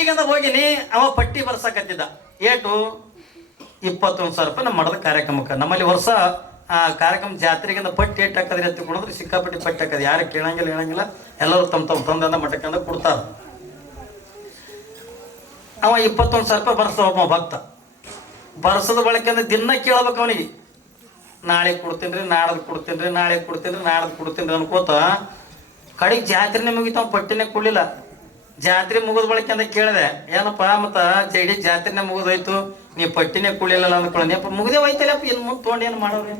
ಪಟ್ಟಿಗಂದ ಹೋಗಿನಿ. ಅವ ಪಟ್ಟಿ ಬರ್ಸಕತ್ತಿದ್ದ. ಏಟು 21,000 ರೂಪಾಯಿ ನಮ್ಮ ಮಠದ ಕಾರ್ಯಕ್ರಮಕ್ಕೆ. ನಮ್ಮಲ್ಲಿ ವರ್ಷ ಕಾರ್ಯಕ್ರಮ ಜಾತ್ರೆಗಿಂದ ಪಟ್ಟಿ ಏಟ್ ಹಾಕದ್ರಿ ಅಂತ ಕೊಡೋದ್ರೆ ಸಿಕ್ಕಾಪಟ್ಟಿ ಪಟ್ಟಿ ಹಾಕದು. ಯಾರು ಕೇಳಂಗಿಲ್ಲ ಹೇಳಂಗಿಲ್ಲ, ಎಲ್ಲರೂ ತಮ್ಮ ತಂದ ಮಠಕ್ಕಿಂದ ಕೊಡ್ತಾರ. ಅವ 21,000 ರೂಪಾಯಿ ಬರ್ಸ ಒಬ್ಬ ಭಕ್ತ. ಬರ್ಸದ ಬಳಕೆಂದ್ರೆ ದಿನ ಕೇಳ್ಬೇಕು ಅವನಿಗೆ. ನಾಳೆ ಕೊಡ್ತೀನಿ, ನಾಡ್ದು ಕೊಡ್ತೀನಿ, ನಾಳೆ ಕೊಡ್ತೀನಿ, ನಾಡ್ದು ಕೊಡ್ತೀನಿ ಅನ್ಕೋತ ಕಡೆಗೆ ಜಾತ್ರೆನೇ ಮುಗಿತಾವ, ಪಟ್ಟಿನೇ ಕೊಡ್ಲಿಲ್ಲ. ಜಾತ್ರೆ ಮುಗಿದ ಬಳಕೆ ಅಂತ ಕೇಳಿದೆ, ಏನಪ್ಪ ಮತ್ತು ಇಡೀ ಜಾತ್ರೆನೇ ಮುಗಿದೋಯ್ತು, ನೀ ಪಟ್ಟಿನೇ ಕೊಡ್ಲಿಲ್ಲ ಅಂದ್ಕೊಳ್ಳಿ. ಮುಗ್ದೇ ಹೋಯ್ತಲ್ಲಪ್ಪ, ಇನ್ನು ಮುಂದೆ ತೊಗೊಂಡು ಏನು ಮಾಡೋರಿ?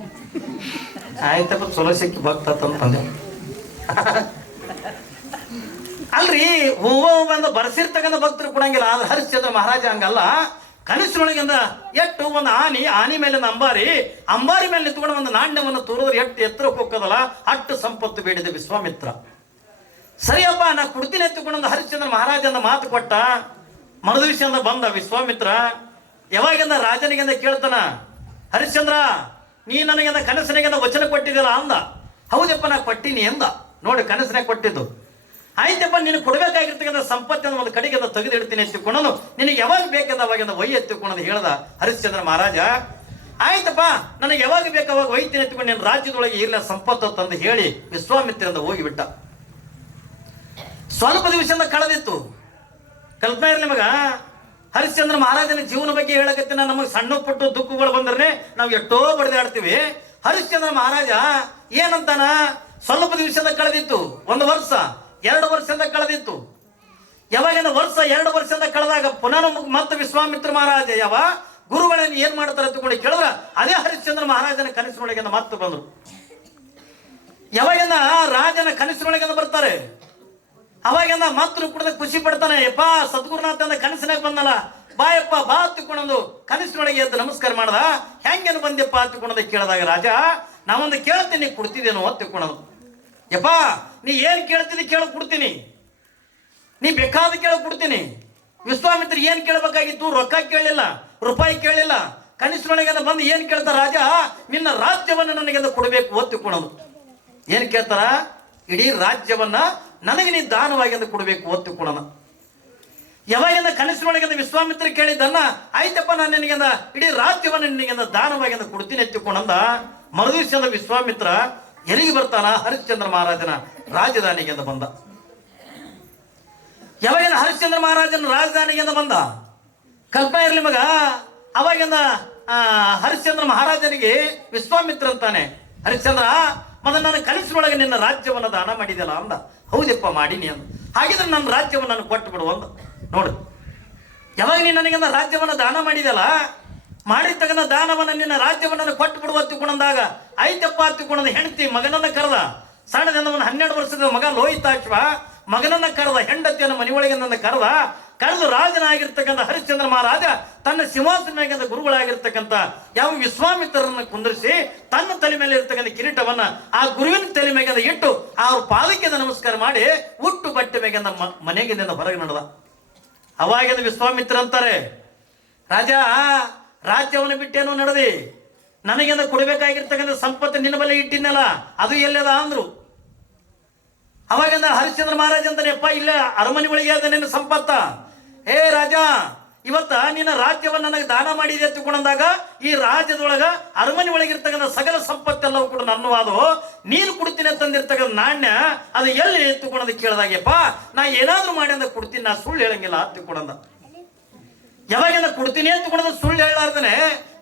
ಆಯ್ತಪ್ಪ, ಚಲೋ ಸಿಕ್ಕಿ ಭಕ್ತ ಅಂತಂದೆ. ಅಲ್ರಿ, ಹೂವ ಬಂದು ಬರ್ಸಿರ್ತಕ್ಕಂಥ ಭಕ್ತರು ಕೊಡಂಗಿಲ್ಲ. ಆದ್ರೆ ಹರಿಶ್ಚಂದ್ರ ಮಹಾರಾಜ ಹಂಗಲ್ಲ. ಕನಸಿನೊಳಗಿಂದ ಎಷ್ಟು ಒಂದು ಆನಿ ಮೇಲೆ ಅಂಬಾರಿ ಮೇಲೆ ನಿಂತ್ಕೊಂಡು ಒಂದು ನಾಣ್ಯವನ್ನು ತೋರಿದ್ರೆ ಎಷ್ಟು ಎತ್ತರಕ್ಕೆ ಹೋಗೋದಲ್ಲ, ಅಷ್ಟು ಸಂಪತ್ತು ಬೇಡಿದ ವಿಶ್ವಾಮಿತ್ರ. ಸರಿಯಪ್ಪ, ನಾ ಕೊಡ್ತೀನಿ ಎತ್ತುಕೊಂಡು ಹರಿಶ್ಚಂದ್ರ ಮಹಾರಾಜನ ಮಾತು ಕೊಟ್ಟ. ಮರುದಿವಸದಿಂದ ಬಂದ ವಿಶ್ವಾಮಿತ್ರ. ಯಾವಾಗಿಂದ ರಾಜನಿಗಿಂದ ಕೇಳ್ತಾನ, ಹರಿಶ್ಚಂದ್ರ ನೀ ನನಗಿಂದ ಕನಸಿನಾಗಿಂದ ವಚನ ಕೊಟ್ಟಿದ್ದಿಲ್ಲ ಅಂದ. ಹೌದಪ್ಪ, ನಾ ಕೊಟ್ಟಿನಿ ಅಂದ. ನೋಡಿ, ಕನಸಿನಾಗ ಕೊಟ್ಟಿದ್ದು. ಆಯ್ತಪ್ಪ, ನೀನು ಕೊಡಬೇಕಾಗಿರ್ತಕ್ಕಂಥ ಸಂಪತ್ತಿನ ಒಂದು ಕಡೆಗೆ ತೆಗೆದಿಡ್ತೀನಿ ಎತ್ತಿಕೊಂಡು ನಿನಗೆ ಯಾವಾಗ ಬೇಕಂದ ಅವಾಗಿಂದ ಒಯ್ಯಿ ಎತ್ತಿಕೊಳ್ಳೋದು ಹೇಳ್ದ ಹರಿಶ್ಚಂದ್ರ ಮಹಾರಾಜ. ಆಯ್ತಪ್ಪ, ನನಗೆ ಯಾವಾಗ ಬೇಕು ಅವಾಗ ಒಯ್ತೀನಿ ಎತ್ತಿಕೊಂಡು ನೀನು ರಾಜ್ಯದೊಳಗೆ ಇರಲಿಲ್ಲ ಸಂಪತ್ತು ತಂದು ಹೇಳಿ ವಿಶ್ವಾಮಿತ್ರದಿಂದ ಹೋಗಿಬಿಟ್ಟ. ಸ್ವಲ್ಪ ದಿವಸದಿಂದ ಕಳೆದಿತ್ತು. ಕಲ್ಪನೆ ಇರಲಿ ನಿಮಗ, ಹರಿಶ್ಚಂದ್ರ ಮಹಾರಾಜನ ಜೀವನ ಬಗ್ಗೆ ಹೇಳಕತ್ತಿನ. ನಮಗೆ ಸಣ್ಣ ಪುಟ್ಟು ದುಃಖಗಳು ಬಂದ್ರೆ ನಾವು ಎಷ್ಟೋ ಬಡಿದಾಡ್ತೀವಿ. ಹರಿಶ್ಚಂದ್ರ ಮಹಾರಾಜ ಏನಂತಾನ, ಸ್ವಲ್ಪ ದಿವಸದಿಂದ ಕಳೆದಿತ್ತು, 1 ವರ್ಷ 2 ವರ್ಷದಿಂದ ಕಳೆದಿತ್ತು. ಯಾವಾಗಿಂದ ವರ್ಷ 2 ವರ್ಷದಿಂದ ಕಳೆದಾಗ ಪುನಃ ಮತ್ತೆ ವಿಶ್ವಾಮಿತ್ರ ಮಹಾರಾಜ ಯಾವ ಗುರುಗಳನ್ನು ಏನ್ ಮಾಡ್ತಾರೆ ಅಂತಕೊಂಡು ಕೇಳಿದ್ರ ಅದೇ ಹರಿಶ್ಚಂದ್ರ ಮಹಾರಾಜನ ಕನಸಿನೊಳಗಿಂದ ಮತ್ತೆ ಬಂದ್ರು. ಯಾವಾಗಿಂದ ರಾಜನ ಕನಸಿನೊಳಗಿಂದ ಬರ್ತಾರೆ, ಅವಾಗಿಂದ ಮಾತ್ರ ಕೂಡ ಖುಷಿ ಪಡ್ತಾನೆ. ಯಪ್ಪ, ಸದ್ಗುರುನಾಥನ ಕನಸಿನಾಗ ಬಂದಲ್ಲ, ಬಾಯಪ್ಪ ಬಾ ತಿಕ್ಕೊಂಡೊಂದು ಕನಸಿನೊಳಗೆ ಎದ್ದು ನಮಸ್ಕಾರ ಮಾಡ್ದ. ಹೆಂಗೇನು ಬಂದ್ಯಪ್ಪ ತಿಕ್ಕೊಂಡದ ಕೇಳಿದಾಗ ರಾಜ, ನಾವೊಂದು ಕೇಳ್ತೀನಿ, ಕೊಡ್ತಿದ್ದೇನೋ ತಿಕ್ಕೊಳೋದು. ಯಪ್ಪ, ನೀ ಏನು ಕೇಳ್ತಿದ್ದಿ ಕೇಳ ಕೊಡ್ತೀನಿ, ನೀ ಬೇಕಾದ ಕೇಳ ಕೊಡ್ತೀನಿ. ವಿಶ್ವಾಮಿತ್ರ ಏನು ಕೇಳಬೇಕಾಗಿತ್ತು? ರೊಕ್ಕ ಕೇಳಲಿಲ್ಲ, ರೂಪಾಯಿ ಕೇಳಲಿಲ್ಲ. ಕನಸಿನೊಳಗೆ ಬಂದು ಏನು ಕೇಳ್ತಾರ, ರಾಜ ನಿನ್ನ ರಾಜ್ಯವನ್ನು ನನಗೆ ಕೊಡಬೇಕು ಒತ್ತಿಕೊಳ್ಳೋದು. ಏನು ಕೇಳ್ತಾರ? ಇಡೀ ರಾಜ್ಯವನ್ನ ನನಗೆ ನೀ ದಾನವಾಗಿ ಅಂತ ಕೊಡಬೇಕು ಒತ್ತಿಕೊಳ್ಳೋಣ. ಯಾವಾಗಿಂದ ಕನಸಿನೊಳಗೆ ವಿಶ್ವಾಮಿತ್ರ ಕೇಳಿದ್ದನ್ನ, ಆಯ್ತಪ್ಪ ನಾನು ನಿನಗೆ ಇಡೀ ರಾಜ್ಯವನ್ನು ನಿನಗೆ ದಾನವಾಗಿ ಅಂತ ಕೊಡ್ತೀನಿ ಎತ್ತಿಕೊಂಡಂದ. ಮರುದಿವಸದ ವಿಶ್ವಾಮಿತ್ರ ಎಲ್ಲಿಗೆ ಬರ್ತಾನ? ಹರಿಶ್ಚಂದ್ರ ಮಹಾರಾಜನ ರಾಜಧಾನಿಗೆ ಅಂತ ಬಂದ. ಯಾವಾಗಿಂದ ಹರಿಶ್ಚಂದ್ರ ಮಹಾರಾಜನ ರಾಜಧಾನಿಗೆ ಅಂತ ಬಂದ, ಕಲ್ಪನೆ ಇರಲಿ ಮಗ. ಅವಾಗಿಂದ ಹರಿಶ್ಚಂದ್ರ ಮಹಾರಾಜನಿಗೆ ವಿಶ್ವಾಮಿತ್ರ ಅಂತಾನೆ, ಹರಿಶ್ಚಂದ್ರ ಮತ್ತೆ ನನ್ನ ಕನಸಿನೊಳಗೆ ನಿನ್ನ ರಾಜ್ಯವನ್ನು ದಾನ ಮಾಡಿದೆಯಲ್ಲ ಅಂದ. ಹೌದಪ್ಪ ಮಾಡೀನಿ ಅಂದ. ಹಾಗಿದ್ರೆ ನನ್ನ ರಾಜ್ಯವನ್ನು ನಾನು ಕೊಟ್ಟು ಬಿಡು ಅಂದ. ನೋಡು, ಯಾವಾಗ ನೀನು ನನಗೆ ರಾಜ್ಯವನ್ನು ದಾನ ಮಾಡಿದೆಯಲ್ಲ, ಮಾಡಿರ್ತಕ್ಕಂಥ ದಾನವನ್ನು ನಿನ್ನ ರಾಜ್ಯವನ್ನು ಕೊಟ್ಟು ಬಿಡುವ ತಿಳ್ಕೊಂಡಾಗ ಆಯ್ತಪ್ಪ ತಿಳ್ಕೊಂಡ ಹೆಂಡತಿ ಮಗನನ್ನ ಕರೆದ. ಸಣ್ಣದಿಂದ ಒಂದು 12 ವರ್ಷದ ಮಗ ಲೋಹಿತಾಶ್ವ ಮಗನನ್ನ ಕರೆದ, ಹೆಂಡತಿಯನ್ನು ಮನೆಯೊಳಗೆ ನನ್ನ ಕರೆದು ರಾಜನಾಗಿರ್ತಕ್ಕಂಥ ಹರಿಶ್ಚಂದ್ರ ಮಹಾರಾಜ ತನ್ನ ಸಿಂಹಾಸನ ಗುರುಗಳಾಗಿರ್ತಕ್ಕಂಥ ಯಾವ ವಿಶ್ವಾಮಿತ್ರರನ್ನು ಕುಂದಿರಿಸಿ ತನ್ನ ತಲೆ ಮೇಲೆ ಇರ್ತಕ್ಕಂಥ ಕಿರೀಟವನ್ನ ಆ ಗುರುವಿನ ತಲೆ ಮೇಲೆ ಇಟ್ಟು ಅವ್ರ ಪಾದಕ್ಕೆ ನಮಸ್ಕಾರ ಮಾಡಿ ಉಟ್ಟು ಬಟ್ಟೆ ಮೇಲೆ ಮನೆಗಿಂದ ಹೊರಗೆ ನಡೆದ. ಅವಾಗಿಂದ ವಿಶ್ವಾಮಿತ್ರ ಅಂತಾರೆ, ರಾಜ ರಾಜ್ಯವನ್ನು ಬಿಟ್ಟೇನೋ ನಡೆದಿ, ನನಗೆಂದ ಕೊಡಬೇಕಾಗಿರ್ತಕ್ಕಂಥ ಸಂಪತ್ತು ನಿನ್ನ ಬಳಿ ಇಟ್ಟಿನಲ್ಲ, ಅದು ಎಲ್ಲದ ಅಂದ್ರು. ಅವಾಗಿಂದ ಹರಿಶ್ಚಂದ್ರ ಮಹಾರಾಜ ಅಂತಾನೆ, ಅಪ್ಪ ಇಲ್ಲ ಅರಮನೆ ಒಳಗೆ ಅದ ನಿನ್ನ ಸಂಪತ್ತ. ಏ ರಾಜ, ಇವತ್ತ ನಿನ್ನ ರಾಜ್ಯವನ್ನು ನನಗೆ ದಾನ ಮಾಡಿದೆ ಎತ್ತುಕೊಂಡಾಗ ಈ ರಾಜ್ಯದೊಳಗ ಅರಮನೆ ಒಳಗಿರ್ತಕ್ಕಂಥ ಸಕಲ ಸಂಪತ್ತೆಲ್ಲವೂ ಕೂಡ ನನ್ನವಾದು. ನೀನು ಕೊಡ್ತೀನಿ ಅಂತಂದಿರ್ತಕ್ಕಂಥ ನಾಣ್ಯ ಅದು ಎಲ್ಲಿ ಎತ್ತುಕೊಂಡದ ಕೇಳಿದಾಗಪ್ಪ, ನಾ ಏನಾದ್ರೂ ಮಾಡಿ ಅಂದ ಕೊಡ್ತೀನಿ, ನಾ ಸುಳ್ಳು ಹೇಳಂಗಿಲ್ಲ ಎತ್ತುಕೊಂಡ. ಯಾವಾಗಿಂದ ಕೊಡ್ತೀನಿ ಎತ್ತುಕೊಂಡ ಸುಳ್ಳು ಹೇಳಾರ್ದನೆ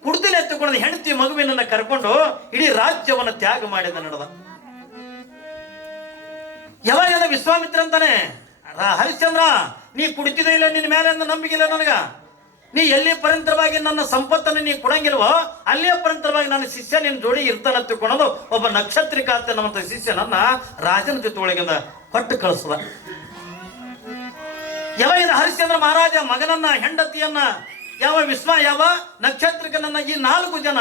ಕೊಡ್ತೀನಿ ಎತ್ತುಕೊಂಡ ಹೆಂಡತಿ ಮಗುವಿನನ್ನ ಕರ್ಕೊಂಡು ಇಡೀ ರಾಜ್ಯವನ್ನು ತ್ಯಾಗ ಮಾಡಿದ ನಡೆದ. ಯಾವಾಗ ವಿಶ್ವಾಮಿತ್ರ ಅಂತಾನೆ, ಹರಿಶ್ಚಂದ್ರ ನೀ ಕುಡಿತಿದ್ರೆ ಇಲ್ಲ, ನಿನ್ನ ಮೇಲೆ ನಂಬಿಕಿಲ್ಲ ನನಗ. ನೀ ಎಲ್ಲಿ ಪರಂತರವಾಗಿ ನನ್ನ ಸಂಪತ್ತನ್ನು ನೀ ಕೊಡಂಗಿಲ್ವೋ ಅಲ್ಲೇ ಪರಂತರವಾಗಿ ನನ್ನ ಶಿಷ್ಯ ನಿನ್ನ ಜೋಡಿ ಇರ್ತಾನ ತಿಳ್ಕೊಳ್ಳೋದು ಒಬ್ಬ ನಕ್ಷತ್ರಿಕ ಅಂತ ನಮ್ಮ ಶಿಷ್ಯನನ್ನ ರಾಜನ ಜೊತೆ ಒಳಗಿಂದ ಕೊಟ್ಟು ಕಳಿಸದ. ಯಾವಾಗ ಹರಿಶ್ಚಂದ್ರ ಮಹಾರಾಜ ಮಗನನ್ನ ಹೆಂಡತಿಯನ್ನ ಯಾವ ನಕ್ಷತ್ರಿಕನನ್ನ ಈ 4 ಜನ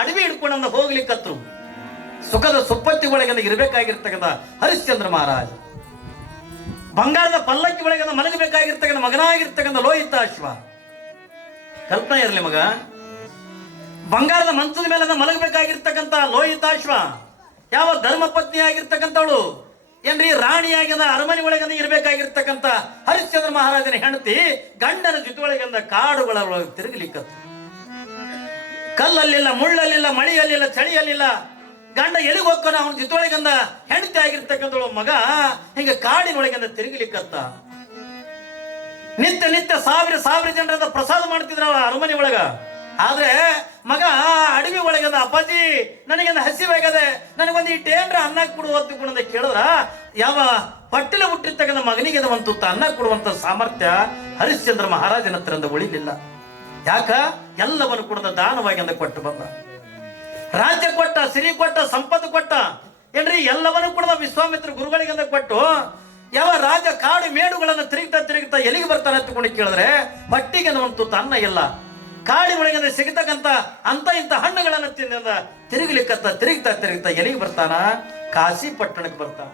ಅಡವಿ ಹಿಡ್ಕೊಂಡ ಹೋಗ್ಲಿಕ್ಕತ್ರು. ಸುಖದ ಸುಪ್ಪತ್ತಿ ಒಳಗಿಂದ ಇರಬೇಕಾಗಿರ್ತಕ್ಕಂಥ ಹರಿಶ್ಚಂದ್ರ ಮಹಾರಾಜ ಬಂಗಾರದ ಪಲ್ಲಕ್ಕಿ ಒಳಗಿಂದ ಮಲಗಬೇಕಾಗಿರ್ತಕ್ಕಂಥ ಮಗನಾಗಿರ್ತಕ್ಕಂಥ ಲೋಹಿತಾಶ್ವ. ಕಲ್ಪನೆ ಇರಲಿ ಮಗ, ಬಂಗಾರದ ಮಂಚದ ಮೇಲೆ ಮಲಗಬೇಕಾಗಿರ್ತಕ್ಕಂಥ ಲೋಹಿತಾಶ್ವ ಯಾವ ಧರ್ಮ ಪತ್ನಿ ಆಗಿರ್ತಕ್ಕಂಥವಳು ಏನ್ರಿ ರಾಣಿಯಾಗಿಂದ ಅರಮನೆ ಒಳಗಂದ ಇರ್ಬೇಕಾಗಿರ್ತಕ್ಕಂಥ ಹರಿಶ್ಚಂದ್ರ ಮಹಾರಾಜನ ಹೆಂಡತಿ ಗಂಡನ ಜೊತೆ ಒಳಗಿಂದ ಕಾಡುಗಳ ಒಳಗೆ ತಿರುಗಲಿಕ್ಕತ್ತು. ಕಲ್ಲಲ್ಲಿಲ್ಲ, ಮುಳ್ಳಲ್ಲಿಲ್ಲ, ಮಳೆಯಲ್ಲಿಲ್ಲ, ಚಳಿಯಲ್ಲಿಲ್ಲ. ಗಂಡ ಎಲ್ಲಿಗೆ ಹೋಗ್ತಾನ ಅವನ ಜೊತೆಯೊಳಗಂದ ಹೆಂಡತಿ ಆಗಿರ್ತಕ್ಕಂಥ ಮಗ ಹಿಂಗ ಕಾಡಿನೊಳಗಿಂದ ತಿರುಗಲಿಕ್ಕತ್ತ. ನಿತ್ಯ ನಿತ್ಯ ಸಾವಿರ ಜನರದ ಪ್ರಸಾದ ಮಾಡ್ತಿದ್ರ ಅರಮನೆ ಒಳಗ. ಆದ್ರೆ ಮಗ ಅಡವಿ ಒಳಗದ, ಅಪ್ಪಾಜಿ ನನಗೇನು ಹಸಿವಾಗದೆ, ನನಗೊಂದು ಇಟ್ಟೇನ್ರ ಅನ್ನ ಕೊಡು ಹೊತ್ತು ಅಂತ ಕೇಳಿದ್ರ ಯಾವ ಪಟ್ಟಿಲ ಹುಟ್ಟಿರ್ತಕ್ಕಂಥ ಮಗನಿಗೆ ಒಂದು ತುತ್ತ ಅನ್ನ ಕೊಡುವಂತ ಸಾಮರ್ಥ್ಯ ಹರಿಶ್ಚಂದ್ರ ಮಹಾರಾಜನ ಹತ್ರ ಉಳಿಲಿಲ್ಲ. ಯಾಕ? ಎಲ್ಲವನ್ನು ಕೂಡ ದಾನವಾಗಿ ಅಂದ ಕೊಟ್ಟು ಬಂದ. ರಾಜ್ಯ ಕೊಟ್ಟ, ಸಿರಿ ಕೊಟ್ಟ, ಸಂಪತ್ತು ಕೊಟ್ಟ. ಏನ್ರಿ ಎಲ್ಲವನ್ನು ಕೂಡ ವಿಶ್ವಾಮಿತ್ರ ಗುರುಗಳಿಗಂದ ಕೊಟ್ಟು ಯಾವ ರಾಜ ಕಾಡು ಮೇಡುಗಳನ್ನು ತಿರುಗ್ತಾ ಎಲ್ಲಿಗೆ ಬರ್ತಾನೆ ಅಂತಕೊಂಡು ಕೇಳಿದ್ರೆ ಪಟ್ಟಿಗೆ ಒಂದು ತುತ್ತ ಅನ್ನ ಇಲ್ಲ. ಕಾಡಿನೊಳಗೆ ಸಿಗತಕ್ಕಂತ ಅಂತ ಇಂಥ ಹಣ್ಣುಗಳನ್ನು ತಿಂದ ತಿರುಗ್ತಾ ಎಲ್ಲಿಗೆ ಬರ್ತಾನ? ಕಾಶಿ ಪಟ್ಟಣಕ್ಕೆ ಬರ್ತಾನ.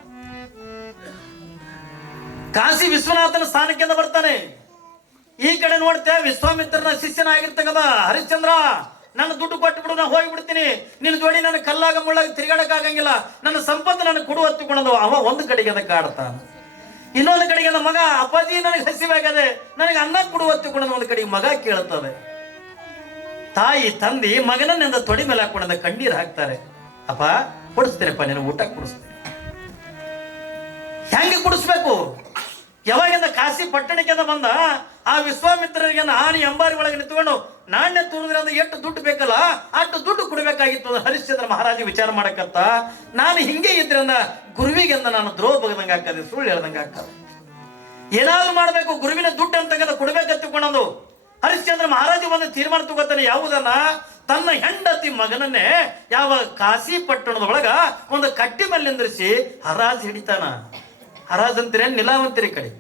ಕಾಶಿ ವಿಶ್ವನಾಥನ ಸ್ಥಾನಕ್ಕೆ ಬರ್ತಾನೆ. ಈ ಕಡೆ ನೋಡ್ತೇ ವಿಶ್ವಾಮಿತ್ರನ ಶಿಷ್ಯನಾಗಿರ್ತಕ್ಕಂಥ ಹರಿಶ್ಚಂದ್ರ, ನನ್ನ ದುಡ್ಡು ಕೊಟ್ಟುಬಿಡು, ನಾನು ಹೋಗಿಬಿಡ್ತೀನಿ, ನಿನ್ನ ಜೋಡಿ ನನ್ನ ಕಲ್ಲಾಗ ಮುಳ್ಳಾಗ ತಿರುಗಾಡಕ್ ಆಗಂಗಿಲ್ಲ, ನನ್ನ ಸಂಪತ್ತು ನನಗೆ ಕೊಡು ಹತ್ತಿಕೊಂಡದು. ಅವ ಒಂದು ಕಡೆಗೆ ಅದಕ್ಕೆ ಕಾಡ್ತಾನ. ಇನ್ನೊಂದು ಕಡೆಗೆ ನನ್ನ ಮಗ, ಅಪ್ಪಾಜಿ ನನಗೆ ಹಸಿವಾಗದೆ, ನನಗೆ ಅನ್ನ ಕೊಡು ಹತ್ತಿಕೊಂಡದು. ಒಂದು ಕಡೆಗೆ ಮಗ ಕೇಳುತ್ತದೆ. ತಾಯಿ ತಂದಿ ಮಗನನ್ನಿಂದ ತೊಡಿ ಮೇಲೆ ಹಾಕೊಂಡ ಕಣ್ಣೀರು ಹಾಕ್ತಾರೆ. ಅಪ್ಪ ಕೊಡಿಸ್ತೇನೆಪ್ಪ, ನೀನು ಊಟ ಕೊಡಿಸ್ತೇನೆ. ಹೆಂಗೆ ಕೊಡಿಸ್ಬೇಕು? ಯಾವಾಗಿಂದ ಕಾಶಿ ಪಟ್ಟಣಕ್ಕೆ ಬಂದ ಆ ವಿಶ್ವಾಮಿತ್ರರಿಗೆ ಆನೆ ಅಂಬಾರಿ ಒಳಗೆ ನಿಂತ್ಕೊಂಡು ನಾಣ್ಯ ತೂರಿದ್ರಿಂದ ಎಷ್ಟು ದುಡ್ಡು ಬೇಕಲ್ಲ ಅಷ್ಟು ದುಡ್ಡು ಕೊಡಬೇಕಾಗಿತ್ತು. ಹರಿಶ್ಚಂದ್ರ ಮಹಾರಾಜ ವಿಚಾರ ಮಾಡಕತ್ತ, ನಾನು ಹಿಂಗೆ ಇದ್ರಿಂದ ಗುರುವಿಗೆ ನಾನು ದ್ರೋಹ ಬಗದಂಗೆ ಆಗ್ತದೆ, ಸುಳ್ಳು ಹೇಳ್ದಂಗೆ ಆಗ್ತದೆ. ಏನಾದ್ರು ಮಾಡ್ಬೇಕು, ಗುರುವಿನ ದುಡ್ಡು ಅಂತ ಕೊಡ್ಬೇಕಂತಕೊಂಡು ಹರಿಶ್ಚಂದ್ರ ಮಹಾರಾಜ ಒಂದು ತೀರ್ಮಾನ ತಗೋತಾನೆ. ಯಾವುದನ್ನ? ತನ್ನ ಹೆಂಡತಿ ಮಗನನ್ನೇ ಯಾವ ಕಾಶಿ ಪಟ್ಟಣದೊಳಗ ಒಂದು ಕಟ್ಟಿ ಮೇಲೆ ನಿಂದ್ರಿಸಿ ಹರಾಜ್ ಹಿಡಿತಾನ. ಹರಾಜ್ ಅಂತೀರ ನಿಲಾವಂತಿರಿ ಕಡೆ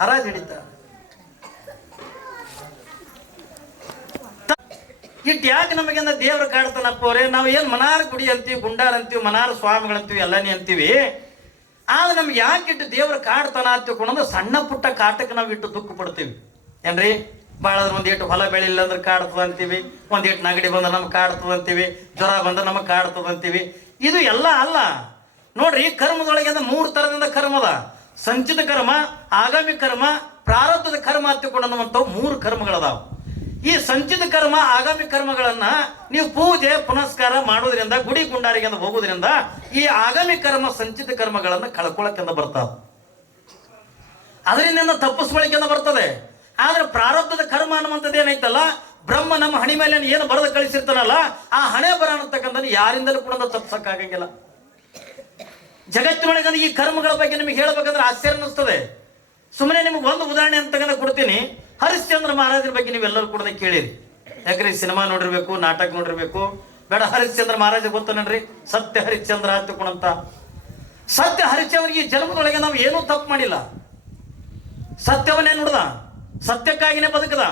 ಹರಾಜ್ ಹಿಡಿತ. ಇಟ್ ಯಾಕೆ ನಮಗೆಂದ ದೇವ್ರ ಕಾಡ್ತಾನಪ್ಪ ಅವ್ರೆ? ನಾವು ಏನ್ ಮನಾರ ಗುಡಿ ಅಂತೀವಿ, ಗುಂಡಾರ ಅಂತೀವಿ, ಮನಾರ ಸ್ವಾಮಿಗಳಂತೀವಿ, ಎಲ್ಲನೇ ಅಂತೀವಿ. ಆದ್ರೆ ನಮ್ಗೆ ಯಾಕೆ ಇಟ್ಟು ದೇವ್ರ ಕಾಡ್ತಾನ ಅಂತಿಕೊಂಡು ಸಣ್ಣ ಪುಟ್ಟ ಕಾಟಕ್ಕೆ ನಾವು ಇಟ್ಟು ದುಃಖ ಪಡ್ತೀವಿ. ಏನ್ರಿ? ಭಾಳದ್ರ ಒಂದಿಟ್ಟು ಹೊಲ ಬೆಳಿಲ್ಲ ಅಂದ್ರೆ ಕಾಡ್ತದ ಅಂತೀವಿ, ಒಂದಿಟ್ಟು ನಗಡಿ ಬಂದ್ರೆ ನಮ್ಗೆ ಕಾಡ್ತದ ಅಂತೀವಿ, ಜ್ವರ ಬಂದ್ರೆ ನಮಗೆ ಕಾಡ್ತದ ಅಂತೀವಿ. ಇದು ಎಲ್ಲ ಅಲ್ಲ ನೋಡ್ರಿ. ಕರ್ಮದೊಳಗೆ 3 ತರದಿಂದ ಕರ್ಮ ಅದ. ಸಂಚಿತ ಕರ್ಮ, ಆಗಾಮಿ ಕರ್ಮ, ಪ್ರಾರಬ್ಧದ ಕರ್ಮ ಹತ್ತಿಕೊಂಡು ಅನ್ನುವಂಥವು 3 ಕರ್ಮಗಳದಾವ. ಈ ಸಂಚಿತ ಕರ್ಮ, ಆಗಾಮಿ ಕರ್ಮಗಳನ್ನ ನೀವು ಪೂಜೆ ಪುನಸ್ಕಾರ ಮಾಡೋದ್ರಿಂದ, ಗುಡಿ ಗುಂಡಾರಿಗೆ ಹೋಗೋದ್ರಿಂದ ಈ ಆಗಾಮಿ ಕರ್ಮ, ಸಂಚಿತ ಕರ್ಮಗಳನ್ನ ಕಳ್ಕೊಳಕ್ಕೆಂದ ಬರ್ತಾವ. ಅದರಿಂದ ತಪ್ಪಿಸ್ಕೊಳಿಕೆಂದ ಬರ್ತದೆ. ಆದ್ರೆ ಪ್ರಾರಬ್ಧದ ಕರ್ಮ ಅನ್ನುವಂಥದ್ದು ಏನೈತಲ್ಲ, ಬ್ರಹ್ಮ ನಮ್ಮ ಹಣಿ ಮೇಲೆ ಏನು ಬರೆದು ಕಳಿಸಿರ್ತಾನಲ್ಲ, ಆ ಹಣೆ ಬರ ಅನ್ನತಕ್ಕಂಥ ಯಾರಿಂದಲೂ ಕೂಡ ತಪ್ಪಿಸಕ್ಕಾಗಂಗಿಲ್ಲ. ಜಗತ್ತಿನೊಳಗೆ ಈ ಕರ್ಮಗಳ ಬಗ್ಗೆ ನಿಮಗೆ ಹೇಳಬೇಕಂದ್ರೆ ಆಶ್ಚರ್ಯ ಅನ್ನಿಸ್ತದೆ. ಸುಮ್ಮನೆ ನಿಮ್ಗೆ ಒಂದು ಉದಾಹರಣೆ ಅಂತ ಕೊಡ್ತೀನಿ. ಹರಿಶ್ಚಂದ್ರ ಮಹಾರಾಜರ ಬಗ್ಗೆ ನೀವೆಲ್ಲರೂ ಕೂಡ ಕೇಳಿರಿ. ಯಾಕ್ರಿ? ಸಿನಿಮಾ ನೋಡಿರ್ಬೇಕು, ನಾಟಕ ನೋಡಿರ್ಬೇಕು. ಬೇಡ, ಹರಿಶ್ಚಂದ್ರ ಮಹಾರಾಜ ಗೊತ್ತೇನ್ರಿ? ಸತ್ಯ ಹರಿಶ್ಚಂದ್ರ ಅಂತಕೊಂಡಂತ ಸತ್ಯ ಹರಿಶ್ಚಂದ್ರ ಈ ಜನ್ಮದೊಳಗೆ ನಾವು ಏನೂ ತಪ್ಪು ಮಾಡಿಲ್ಲ. ಸತ್ಯವನ್ನೇ ನುಡ್ದ, ಸತ್ಯಕ್ಕಾಗಿನೇ ಬದುಕದ.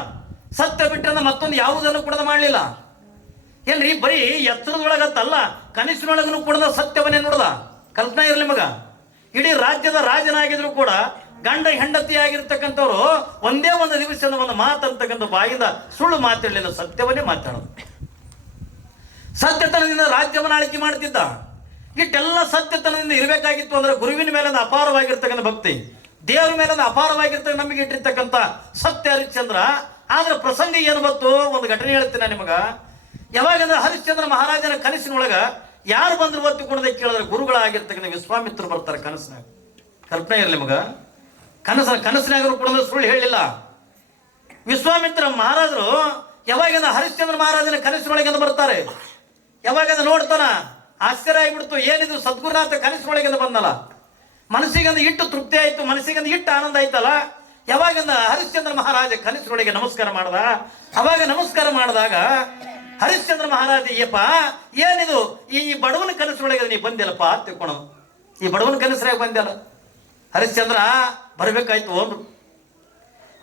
ಸತ್ಯ ಬಿಟ್ಟರೆ ಮತ್ತೊಂದು ಯಾವುದನ್ನು ಕೂಡ ಮಾಡಲಿಲ್ಲ. ಏನ್ರಿ? ಬರೀ ಎತ್ತರದೊಳಗತ್ತಲ್ಲ, ಕನಸಿನೊಳಗನು ಕೂಡ ಸತ್ಯವನ್ನೇ ನುಡ್ದ. ಕಲ್ಪನಾ ಇರಲಿ ಮಗ. ಇಡೀ ರಾಜ್ಯದ ರಾಜನಾಗಿದ್ರು ಕೂಡ ಗಂಡ ಹೆಂಡತಿ ಆಗಿರ್ತಕ್ಕಂಥವ್ರು ಒಂದೇ ಒಂದು ದಿವಸದ ಒಂದು ಮಾತಂತಕ್ಕಂಥ ಬಾಯಿಂದ ಸುಳ್ಳು ಮಾತಾಡಲಿಲ್ಲ, ಸತ್ಯವನ್ನೇ ಮಾತಾಡೋದು. ಸತ್ಯತನದಿಂದ ರಾಜ್ಯವನ್ನು ಆಳ್ಕೆ ಮಾಡ್ತಿದ್ದ. ಇಟ್ಟೆಲ್ಲ ಸತ್ಯತನದಿಂದ ಇರಬೇಕಾಗಿತ್ತು ಅಂದ್ರೆ ಗುರುವಿನ ಮೇಲೆ ಅಪಾರವಾಗಿರ್ತಕ್ಕಂಥ ಭಕ್ತಿ, ದೇವರ ಮೇಲೆ ಅಪಾರವಾಗಿರ್ತಕ್ಕ ನಮಗೆ ಇಟ್ಟಿರ್ತಕ್ಕಂಥ ಸತ್ಯ ಹರಿಶ್ಚಂದ್ರ. ಆದ್ರೆ ಪ್ರಸಂಗ ಏನು ಬಂತು? ಒಂದು ಘಟನೆ ಹೇಳ್ತೀನಿ ನಿಮಗ. ಯಾವಾಗಂದ್ರೆ ಹರಿಶ್ಚಂದ್ರ ಮಹಾರಾಜನ ಕನಸಿನೊಳಗ ಯಾರು ಬಂದ್ರು ಒತ್ತಿಕೊಂಡದೆ ಕೇಳಿದ್ರೆ ಗುರುಗಳಾಗಿರ್ತಕ್ಕಂಥ ವಿಶ್ವಾಮಿತ್ರರು ಬರ್ತಾರೆ ಕನಸಿನಾಗ. ಕಲ್ಪನೆ ಇರಲಿ ಮಗ. ಕನಸಿನಾಗರು ಕೂಡ ಸುಳ್ಳು ಹೇಳಿಲ್ಲ. ವಿಶ್ವಾಮಿತ್ರ ಮಹಾರಾಜರು ಯಾವಾಗಂದ್ರೆ ಹರಿಶ್ಚಂದ್ರ ಮಹಾರಾಜನ ಕನಸಿನೊಳಗೆ ಬರ್ತಾರೆ. ಯಾವಾಗಂದ್ರೆ ನೋಡ್ತಾನ, ಆಶ್ಚರ್ಯ ಆಗಿಬಿಡ್ತು. ಏನಿದು ಸದ್ಗುರುನಾಥ ಕನಸಿನೊಳಗೆ ಬಂದಲ್ಲ. ಮನಸ್ಸಿಗಂದು ಇಟ್ಟು ತೃಪ್ತಿ ಆಯ್ತು, ಮನಸ್ಸಿಗಂದು ಇಟ್ಟು ಆನಂದ ಆಯ್ತಲ್ಲ. ಯಾವಾಗಂದ ಹರಿಶ್ಚಂದ್ರ ಮಹಾರಾಜ ಕನಸಿನೊಳಗೆ ನಮಸ್ಕಾರ ಮಾಡ್ದ. ಅವಾಗ ನಮಸ್ಕಾರ ಮಾಡಿದಾಗ ಹರಿಶ್ಚಂದ್ರ ಮಹಾರಾಜ, ಏಪ್ಪ ಏನಿದು ಈ ಬಡವನ ಕನಸಿನೊಳಗೆ ನೀ ಬಂದಿಲ್ಲಪ್ಪ ಅಂತ ತಿಳ್ಕೊಳ. ಈ ಬಡವನ ಕನಸಿನಾಗ ಬಂದಿಲ್ಲ. ಹರಿಶ್ಚಂದ್ರ ಬರ್ಬೇಕಾಯ್ತು ಅಂದ್ರು.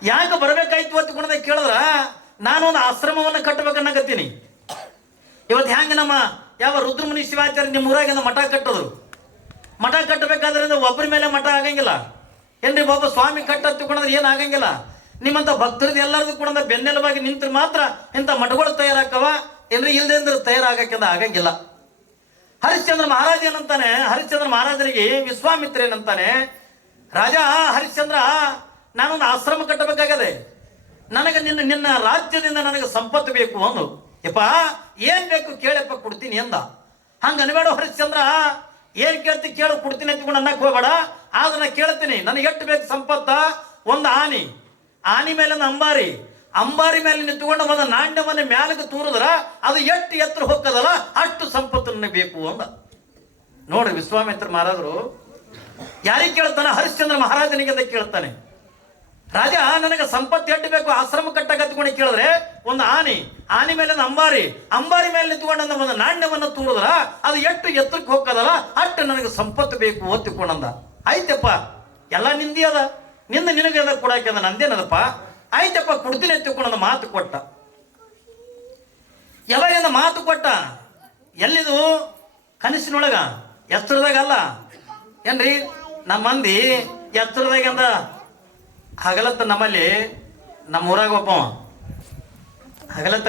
ಯಾಕೆ ಬರ್ಬೇಕಾಯ್ತು ಅಂತ ಕೇಳಿದ್ರ, ನಾನು ಒಂದು ಆಶ್ರಮವನ್ನು ಕಟ್ಟಬೇಕನ್ನಕತ್ತೀನಿ. ಇವತ್ತು ಹೆಂಗೆ ನಮ್ಮ ಯಾವ ರುದ್ರಮುನಿ ಶಿವಾಚಾರ್ಯ ನಿಮ್ಮ ಊರಾಗಿಂದ ಮಠ ಕಟ್ಟಿದ್ರು. ಮಠ ಕಟ್ಟಬೇಕಾದ್ರಿಂದ ಒಬ್ಬರ ಮೇಲೆ ಮಠ ಆಗಂಗಿಲ್ಲ. ಏನ್ರಿ? ಒಬ್ಬ ಸ್ವಾಮಿ ಕಟ್ಟತ್ತಿಕೊಂಡ್ರೆ ಏನು ಆಗಂಗಿಲ್ಲ. ನಿಮ್ಮಂತ ಭಕ್ತರದ್ದು ಎಲ್ಲರದು ಕೂಡ ಬೆನ್ನೆಲುಬಾಗಿ ನಿಂತ್ರೆ ಮಾತ್ರ ಇಂಥ ಮಠಗಳು ತಯಾರಾಕವ. ಏನ್ರಿ? ಇಲ್ಲದೆ ಅಂದ್ರೆ ತಯಾರಾಗಕ್ಕಿಂದ ಆಗಂಗಿಲ್ಲ. ಹರಿಶ್ಚಂದ್ರ ಮಹಾರಾಜ ಏನಂತಾನೆ, ಹರಿಶ್ಚಂದ್ರ ಮಹಾರಾಜರಿಗೆ ವಿಶ್ವಾಮಿತ್ರ ಏನಂತಾನೆ, ರಾಜ ಹರಿಶ್ಚಂದ್ರ, ನಾನೊಂದು ಆಶ್ರಮ ಕಟ್ಟಬೇಕಾಗದೆ, ನನಗೆ ನಿನ್ನ ರಾಜ್ಯದಿಂದ ನನಗೆ ಸಂಪತ್ತು ಬೇಕು ಅಂದು. ಯಪ್ಪ ಏನ್ ಬೇಕು ಕೇಳಪ್ಪ ಕೊಡ್ತೀನಿ ಅಂದ. ಹಂಗ ಅನ್ಬೇಡ ಹರಿಶ್ಚಂದ್ರ, ಏನ್ ಕೇಳ್ತಿ ಕೇಳು, ಕೊಡ್ತೀನಿ ಅಂತ್ಕೊಂಡು ಅನ್ನಕ್ ಹೋಗ್ಬೇಡ. ಆದ್ರೆ ನಾ ಕೇಳ್ತೀನಿ, ನನಗೆ ಎಷ್ಟು ಬೇಕು ಸಂಪತ್ತ? ಒಂದು ಆನಿ ಮೇಲೆ ಒಂದು ಅಂಬಾರಿ ಮೇಲೆ ನಿಂತ್ಕೊಂಡು ಒಂದು ನಾಣ್ಯವನ್ನು ಮ್ಯಾಲಕ್ಕೆ ತೂರಿದ್ರ ಅದು ಎಷ್ಟು ಎತ್ತರ ಹೋಗ್ತದಲ್ಲ ಅಷ್ಟು ಸಂಪತ್ತು ನನಗೆ ಬೇಕು ಅಂದ. ನೋಡ್ರಿ ವಿಶ್ವಾಮಿತ್ರ ಮಹಾರಾಜರು ಯಾರಿಗೆ ಕೇಳ್ತಾನೆ? ಹರಿಶ್ಚಂದ್ರ ಮಹಾರಾಜನಿಗೆ ಅಂತ ಕೇಳ್ತಾನೆ. ರಾಜ ನನಗೆ ಸಂಪತ್ತು ಎಷ್ಟು ಬೇಕು ಆಶ್ರಮ ಕಟ್ಟಕತ್ಕೊಂಡು ಕೇಳಿದ್ರೆ, ಒಂದು ಆನಿ ಮೇಲೆ ಒಂದು ಅಂಬಾರಿ ಮೇಲೆ ನಿಂತ್ಕೊಂಡು ಒಂದು ನಾಣ್ಯವನ್ನು ತೂರಿದ್ರ ಅದು ಎಷ್ಟು ಎತ್ತರಕ್ಕೆ ಹೋಗ್ತದಲ್ಲ ಅಷ್ಟು ನನಗೆ ಸಂಪತ್ತು ಬೇಕು ಒತ್ತಿಕೊಂಡಂದ. ಆಯ್ತಪ್ಪ, ಎಲ್ಲ ನಿಂದಿ ಅದ, ನಿನಗೆ ಅದ ಕೊಡಾಕೆ ಅದ, ನಂದೇನದಪ್ಪ. ಆಯ್ತಪ್ಪ ಕೊಡ್ತೀನಿ ಎತ್ತಿಕೊಂಡ ಮಾತು ಕೊಟ್ಟ. ಎಲ್ಲ ಮಾತು ಕೊಟ್ಟ. ಎಲ್ಲಿದು? ಕನಸಿನೊಳಗ, ಎತ್ತರದಾಗ ಅಲ್ಲ ಏನ್ರಿ. ನಮ್ಮ ಮಂದಿ ಎತ್ತರದಾಗ ಅಂದ ಹಗಲತ್ತ. ನಮ್ಮಲ್ಲಿ ನಮ್ಮ ಊರಾಗ ಒಬ್ಬ ಹಗಲತ್ತ